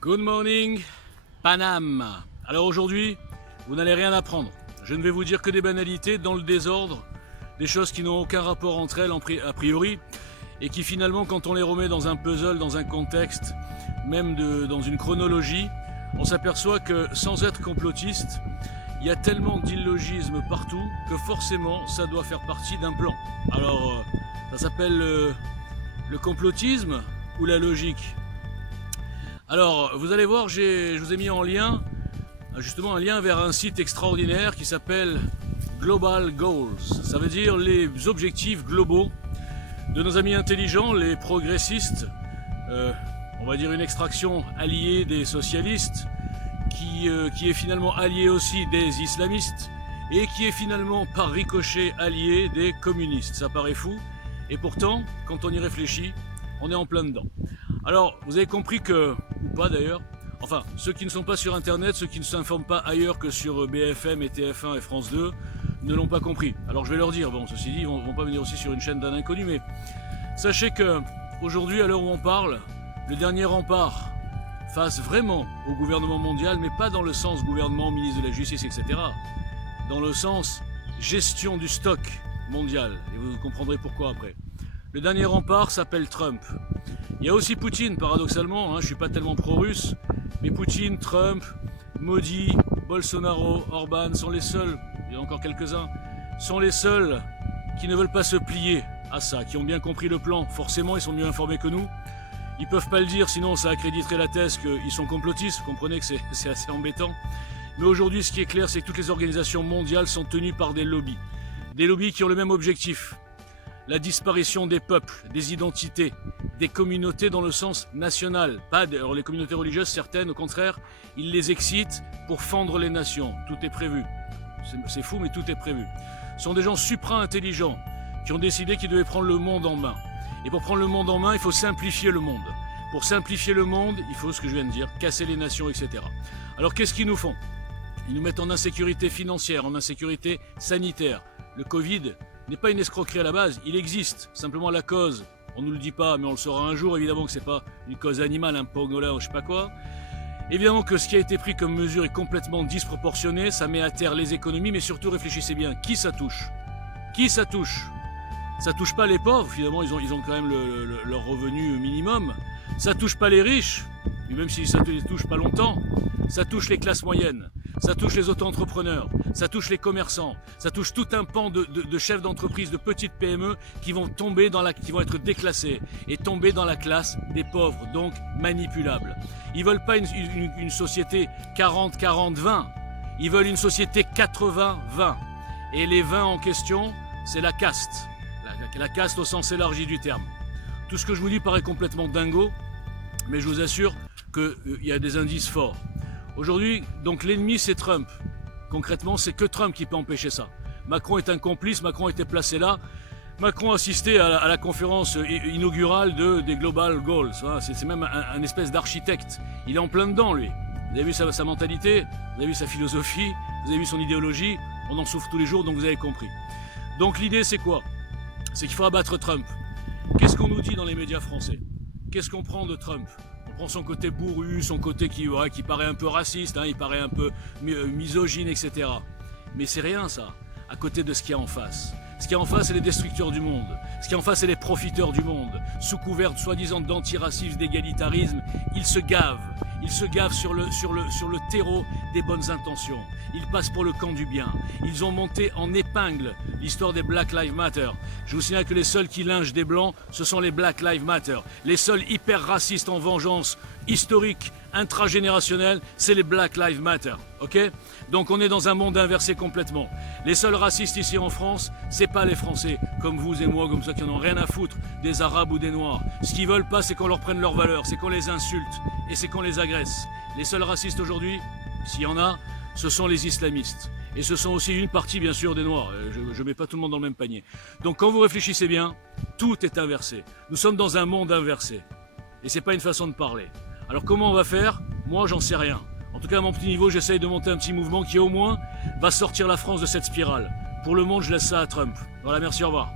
Good morning, Paname. Alors aujourd'hui, vous n'allez rien apprendre. Je ne vais vous dire que des banalités dans le désordre, des choses qui n'ont aucun rapport entre elles a priori, et qui finalement, quand on les remet dans un puzzle, dans un contexte, même dans une chronologie, on s'aperçoit que sans être complotiste, il y a tellement d'illogisme partout que forcément ça doit faire partie d'un plan. Alors ça s'appelle le complotisme ou la logique. Alors vous allez voir, je vous ai mis en lien justement un lien vers un site extraordinaire qui s'appelle Global Goals. Ça veut dire les objectifs globaux de nos amis intelligents, les progressistes, on va dire une extraction alliée des socialistes, qui est finalement allié aussi des islamistes et qui est finalement par ricochet allié des communistes. Ça paraît fou et pourtant, quand on y réfléchit, on est en plein dedans. Alors, vous avez compris que, ou pas d'ailleurs, enfin, ceux qui ne sont pas sur Internet, ceux qui ne s'informent pas ailleurs que sur BFM et TF1 et France 2, ne l'ont pas compris. Alors je vais leur dire, bon, ceci dit, ils vont pas venir aussi sur une chaîne d'un inconnu, mais sachez que aujourd'hui, à l'heure où on parle, le dernier rempart face vraiment au gouvernement mondial, mais pas dans le sens gouvernement, ministre de la Justice, etc., dans le sens gestion du stock mondial, et vous comprendrez pourquoi après. Le dernier rempart s'appelle Trump. Il y a aussi Poutine, paradoxalement, je ne suis pas tellement pro-russe, mais Poutine, Trump, Modi, Bolsonaro, Orban sont les seuls, il y en a encore quelques-uns, sont les seuls qui ne veulent pas se plier à ça, qui ont bien compris le plan. Forcément, ils sont mieux informés que nous. Ils ne peuvent pas le dire, sinon ça accréditerait la thèse qu'ils sont complotistes. Vous comprenez que c'est assez embêtant. Mais aujourd'hui, ce qui est clair, c'est que toutes les organisations mondiales sont tenues par des lobbies. Des lobbies qui ont le même objectif. La disparition des peuples, des identités, des communautés dans le sens national. Alors les communautés religieuses, certaines, au contraire, ils les excitent pour fendre les nations. Tout est prévu. C'est fou, mais tout est prévu. Ce sont des gens supra-intelligents qui ont décidé qu'ils devaient prendre le monde en main. Et pour prendre le monde en main, il faut simplifier le monde. Pour simplifier le monde, il faut ce que je viens de dire, casser les nations, etc. Alors qu'est-ce qu'ils nous font? Ils nous mettent en insécurité financière, en insécurité sanitaire. Le Covid n'est pas une escroquerie à la base, il existe. Simplement la cause, on ne nous le dit pas, mais on le saura un jour, évidemment que ce n'est pas une cause animale, un pangolin ou je sais pas quoi. Évidemment que ce qui a été pris comme mesure est complètement disproportionné, ça met à terre les économies, mais surtout réfléchissez bien, qui ça touche? Qui ça touche? Ça touche pas les pauvres, finalement ils ont quand même leur revenu minimum. Ça touche pas les riches, et même si ça ne les touche pas longtemps. Ça touche les classes moyennes, ça touche les auto-entrepreneurs, ça touche les commerçants, ça touche tout un pan de chefs d'entreprise, de petites PME qui vont tomber qui vont être déclassés et tomber dans la classe des pauvres, donc manipulables. Ils veulent pas une société 40-40-20, ils veulent une société 80-20. Et les 20 en question, c'est la caste. La caste au sens élargi du terme. Tout ce que je vous dis paraît complètement dingo, mais je vous assure qu'il y a des indices forts. Aujourd'hui, donc l'ennemi c'est Trump. Concrètement, c'est que Trump qui peut empêcher ça. Macron est un complice, Macron était placé là. Macron a assisté à la conférence inaugurale des Global Goals. C'est même un espèce d'architecte. Il est en plein dedans, lui. Vous avez vu sa mentalité, vous avez vu sa philosophie, vous avez vu son idéologie. On en souffre tous les jours, donc vous avez compris. Donc l'idée, c'est quoi? C'est qu'il faut abattre Trump. Qu'est-ce qu'on nous dit dans les médias français? Qu'est-ce qu'on prend de Trump? On prend son côté bourru, son côté qui paraît un peu raciste, il paraît un peu misogyne, etc. Mais c'est rien ça, à côté de ce qu'il y a en face. Ce qu'il y a en face, c'est les destructeurs du monde. Ce qu'il y a en face, c'est les profiteurs du monde. Sous couvert, soi-disant, d'antiracisme, d'égalitarisme, ils se gavent. Ils se gavent sur le terreau des bonnes intentions. Ils passent pour le camp du bien. Ils ont monté en épingle l'histoire des Black Lives Matter. Je vous signale que les seuls qui lynchent des blancs, ce sont les Black Lives Matter. Les seuls hyper racistes en vengeance historique, intragénérationnelle, c'est les Black Lives Matter. Ok? Donc on est dans un monde inversé complètement. Les seuls racistes ici en France, c'est pas les Français, comme vous et moi, comme ça qui en ont rien à foutre, des Arabes ou des Noirs. Ce qu'ils veulent pas, c'est qu'on leur prenne leurs valeurs, c'est qu'on les insulte et c'est qu'on les agresse. Les seuls racistes aujourd'hui, s'il y en a, ce sont les islamistes. Et ce sont aussi une partie, bien sûr, des Noirs. Je mets pas tout le monde dans le même panier. Donc quand vous réfléchissez bien, tout est inversé. Nous sommes dans un monde inversé. Et c'est pas une façon de parler. Alors comment on va faire? Moi, j'en sais rien. En tout cas, à mon petit niveau, j'essaye de monter un petit mouvement qui, au moins, va sortir la France de cette spirale. Pour le monde, je laisse ça à Trump. Voilà, merci, au revoir.